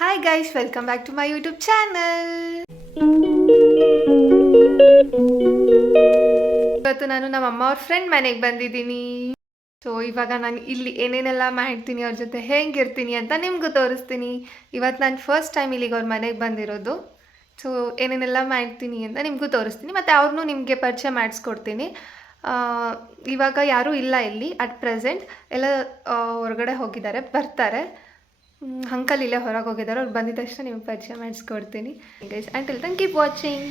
Hi guys, welcome back to my YouTube channel. ಇವತ್ತು ನಾನು ನಮ್ಮ ಅಮ್ಮ ಅವ್ರ ಫ್ರೆಂಡ್ ಮನೆಗೆ ಬಂದಿದ್ದೀನಿ. ಸೊ ಇವಾಗ ನಾನು ಇಲ್ಲಿ ಏನೇನೆಲ್ಲ ಮಾಡ್ತೀನಿ, ಅವ್ರ ಜೊತೆ ಹೆಂಗಿರ್ತೀನಿ ಅಂತ ನಿಮಗೂ ತೋರಿಸ್ತೀನಿ. ಇವತ್ತು ನಾನು ಫಸ್ಟ್ ಟೈಮ್ ಇಲ್ಲಿಗೆ ಅವ್ರ ಮನೆಗೆ ಬಂದಿರೋದು. ಸೊ ಏನೇನೆಲ್ಲ ಮಾಡ್ತೀನಿ ಅಂತ ನಿಮಗೂ ತೋರಿಸ್ತೀನಿ, ಮತ್ತು ಅವ್ರನ್ನೂ ನಿಮಗೆ ಪರಿಚಯ ಮಾಡಿಸ್ಕೊಡ್ತೀನಿ. ಇವಾಗ ಯಾರೂ ಇಲ್ಲ ಇಲ್ಲಿ ಅಟ್ ಪ್ರೆಸೆಂಟ್, ಎಲ್ಲ ಹೊರಗಡೆ ಹೋಗಿದ್ದಾರೆ, ಬರ್ತಾರೆ. ಅಂಕಲ್ ಇಲ್ಲೇ ಹೊರಗೆ ಹೋಗಿದ್ದಾರೆ, ಅವ್ರು ಬಂದಿದ ತಕ್ಷಣ ನಿಮ್ಗೆ ಪರಿಚಯ ಮಾಡಿಸ್ಕೊಡ್ತೀನಿ guys. Until then keep watching.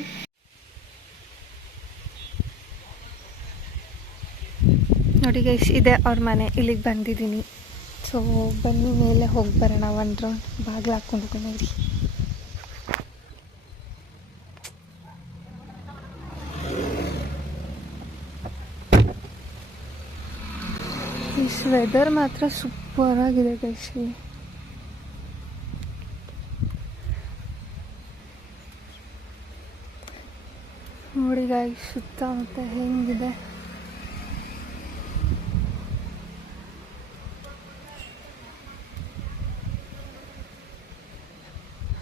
ನೋಡಿ ಗೈಸ್, ಇದೆ ಅವ್ರ ಮನೆ. ಇಲ್ಲಿಗೆ ಬಂದಿದ್ದೀನಿ. ಸೊ ಬನ್ನಿ ಮೇಲೆ ಹೋಗಿ ಬರೋಣ. ಒಂದು ರೌಂಡ್ ಬಾಗಿಲು ಹಾಕ್ಕೊಂಡು ಹೋಗೋಣ. ಇಲ್ಲಿ ಇಸ್ ವೆದರ್ ಮಾತ್ರ ಸೂಪರ್ ಆಗಿದೆ ಗೈಸ್. ನೋಡಿ ಗೈಸ್, ಸುತ್ತಮುತ್ತ ಹೆಂಗಿದೆ.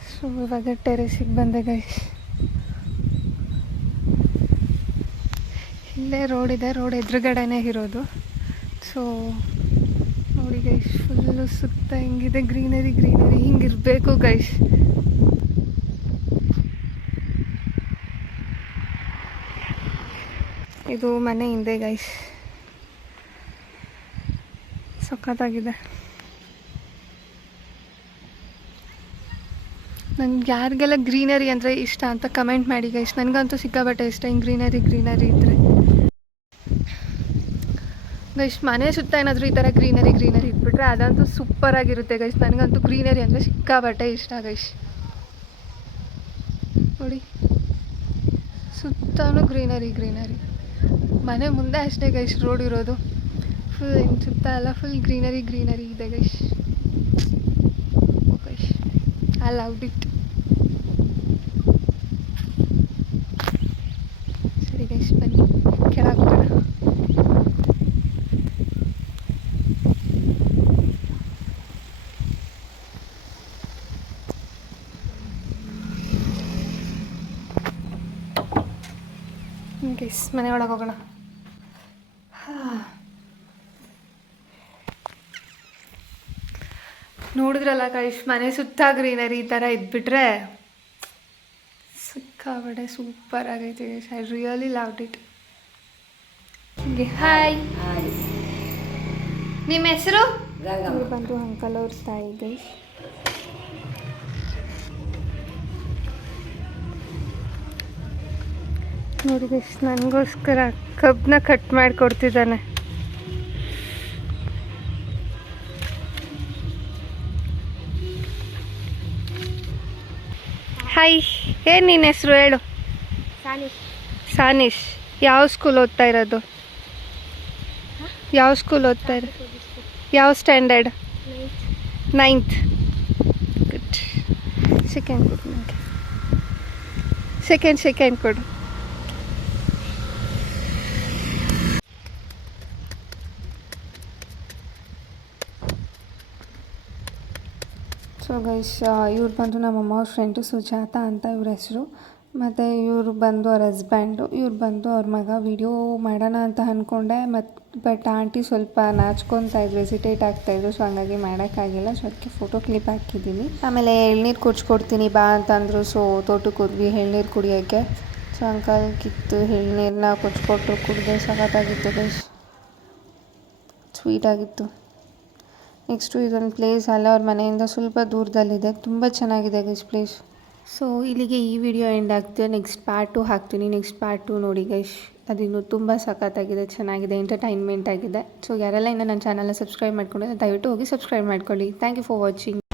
ಸೊ ಇವಾಗ ಟೆರೆಸಿಗೆ ಬಂದೆ ಗೈಸ್. ಇಲ್ಲೇ ರೋಡ್ ಇದೆ, ರೋಡ್ ಎದುರುಗಡೆನೇ ಇರೋದು. ಸೊ ನೋಡಿ ಗೈಸ್, ಫುಲ್ಲು ಸುತ್ತ ಹೆಂಗಿದೆ, ಗ್ರೀನರಿ ಗ್ರೀನರಿ. ಹಿಂಗಿರಬೇಕು ಗೈಸ್. ಇದು ಮನೆ ಹಿಂದೆ ಗೈಸ್, ಸಖತ್ತಾಗಿದೆ. ನನಗೆ ಯಾರಿಗೆಲ್ಲ ಗ್ರೀನರಿ ಅಂದರೆ ಇಷ್ಟ ಅಂತ ಕಮೆಂಟ್ ಮಾಡಿ ಗೈಸ್. ನನಗಂತೂ ಸಿಕ್ಕಾಬಟ್ಟೆ ಇಷ್ಟ ಹಿಂಗೆ ಗ್ರೀನರಿ ಗ್ರೀನರಿ ಇದ್ದರೆ ಗೈಸ್. ಮನೆ ಸುತ್ತ ಏನಾದರೂ ಈ ಥರ ಗ್ರೀನರಿ ಗ್ರೀನರಿ ಇದ್ಬಿಟ್ರೆ ಅದಂತೂ ಸೂಪರಾಗಿರುತ್ತೆ ಗೈಸ್. ನನಗಂತೂ ಗ್ರೀನರಿ ಅಂದರೆ ಸಿಕ್ಕಾಬಟ್ಟೆ ಇಷ್ಟ ಗೈಸ್. ನೋಡಿ, ಸುತ್ತಲೂ ಗ್ರೀನರಿ ಗ್ರೀನರಿ. ಮನೆ ಮುಂದೆ ಅಷ್ಟೇ ಗೈಸ್ ರೋಡ್ ಇರೋದು. ಫುಲ್ ಇನ್ನು ಸುತ್ತ ಎಲ್ಲ ಫುಲ್ ಗ್ರೀನರಿ ಗ್ರೀನರಿ ಇದೆ guys. Guys I love it. ಸರಿ ಗೈಸ್, ಬನ್ನಿ ಕೆಳಗೆ ಹೋಗೋಣ. ಗೈಸ್ ಮನೆ ಒಳಗೆ ಹೋಗೋಣ. ನೋಡಿದ್ರಲ್ಲ ಗೈಸ್, ಮನೆ ಸುತ್ತ ಗ್ರೀನರಿ ಈ ಥರ ಇದ್ಬಿಟ್ರೆ ಸಿಕ್ಕಾಬಟ್ಟೆ ಸೂಪರ್ ಆಗೈತೆ guys. I really loved it. Hi, ನಿಮ್ಮ ಹೆಸರು? ಬಂದು ಅಂಕಲ್ ಅವ್ರ ತಾಯಿ ಗೈಸ್. ನೋಡಿ ಗೈಸ್, ನನಗೋಸ್ಕರ ಕಬ್ಬನ್ನ ಕಟ್ ಮಾಡಿಕೊಡ್ತಿದ್ದಾನೆ. ಹಾಯ್, ಏನು ನಿನ್ನ ಹೆಸರು ಹೇಳು? ಸಾನಿಶ್. ಯಾವ ಸ್ಕೂಲ್ ಓದ್ತಾ ಇರೋದು? ಯಾವ ಸ್ಕೂಲ್ ಓದ್ತಾ ಇರೋದು? ಯಾವ ಸ್ಟ್ಯಾಂಡರ್ಡ್? 9th. ಗುಡ್. ಸೆಕೆಂಡ್ ಕೊಡು ನನಗೆ. ಸೆಕೆಂಡ್ ಕೊಡು. ಸೊ ಗೈಸ್, ಇವ್ರು ಬಂದು ನಮ್ಮಮ್ಮ ಅವ್ರ ಫ್ರೆಂಡು ಸುಜಾತ ಅಂತ ಇವ್ರ ಹೆಸರು. ಮತ್ತು ಇವರು ಬಂದು ಅವ್ರ ಹಸ್ಬ್ಯಾಂಡು. ಇವ್ರು ಬಂದು ಅವ್ರ ಮಗ. ವಿಡಿಯೋ ಮಾಡೋಣ ಅಂತ ಅಂದ್ಕೊಂಡೆ, ಬಟ್ ಆಂಟಿ ಸ್ವಲ್ಪ ನಾಚ್ಕೊತಾಯಿದ್ರು, ಹೆಸಿಟೇಟ್ ಆಗ್ತಾಯಿದ್ರು. ಸೊ ಹಂಗಾಗಿ ಮಾಡೋಕ್ಕಾಗಿಲ್ಲ. ಸೊ ಅದಕ್ಕೆ ಫೋಟೋ ಕ್ಲಿಪ್ ಹಾಕಿದ್ದೀನಿ. ಆಮೇಲೆ ಎಳ್ನೀರು ಕುಡ್ಸ್ಕೊಡ್ತೀನಿ ಬಾ ಅಂತಂದರು. ಸೊ ತೋಟಕ್ಕೆ ಹೋದ್ವಿ ಎಳ್ನೀರು ಕುಡಿಯೋಕ್ಕೆ. ಸೊ ಅಂಕಲ್ ಕಿತ್ತು ಎಳ್ನೀರನ್ನ ಕುಚ್ಕೊಟ್ರು, ಕುಡಿದೆ. ಸಖತ್ತಾಗಿತ್ತು ಗೈಸ್, ಸ್ವೀಟಾಗಿತ್ತು. ನೆಕ್ಸ್ಟು ಇದೊಂದು ಪ್ಲೇಸ್ ಅಲ್ಲ, ಅವ್ರ ಮನೆಯಿಂದ ಸ್ವಲ್ಪ ದೂರದಲ್ಲಿದೆ. ತುಂಬ ಚೆನ್ನಾಗಿದೆ ಗೈಸ್ ಪ್ಲೇಸ್. ಸೊ ಇಲ್ಲಿಗೆ ಈ ವಿಡಿಯೋ ಎಂಡ್ ಆಗ್ತಿದೆ. ನೆಕ್ಸ್ಟ್ ಪಾರ್ಟ್ 2 ಹಾಕ್ತೀನಿ. ನೆಕ್ಸ್ಟ್ ಪಾರ್ಟ್ 2 ನೋಡಿ ಗೈಸ್, ಅದಿನ್ನೂ ತುಂಬ ಸಖತ್ತಾಗಿದೆ, ಚೆನ್ನಾಗಿದೆ, ಎಂಟರ್ಟೈನ್ಮೆಂಟ್ ಆಗಿದೆ. ಸೊ ಯಾರೆಲ್ಲ ಇನ್ನು ನನ್ನ ಚಾನಲ್ನ ಸಬ್ಸ್ಕ್ರೈಬ್ ಮಾಡ್ಕೊಂಡಿದ್ರೆ ದಯವಿಟ್ಟು ಹೋಗಿ ಸಬ್ಸ್ಕ್ರೈಬ್ ಮಾಡ್ಕೊಳ್ಳಿ. Thank you for watching.